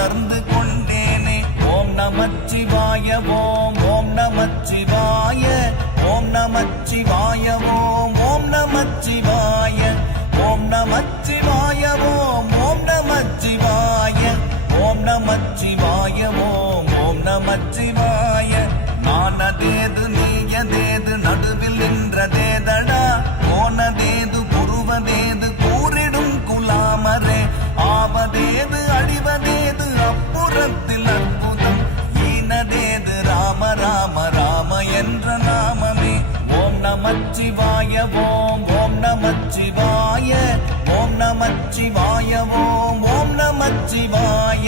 உணர்ந்து கொண்டேனே. ஓம் நமச்சிவாய ஓம் ஓம் நமச்சிவாய ஓம் நமச்சிவாய ஓம் ஓம் நமச்சிவாய ஓம் நமச்சிவாய ஓம் ஓம் நமச்சிவாய ஓம் நமச்சிவாய ஓம் ஓம் நமச்சிவாய. நானதேது நீயதேது நடுவில் நின்றதேதடா, போனதேது புருவதேது கூறிடும் குலாமரே, ஆவதேது அழிவதேது அப்புறத்தில் அற்புதம், ஈனதேது ராம ராம ராம என்ற நாமமே. ஓம் நமச்சிவாய ஓம் ஓம் நமச்சிவாய ஓம் நமச்சிவாய ஓம் ஓம் நமச்சிவாய.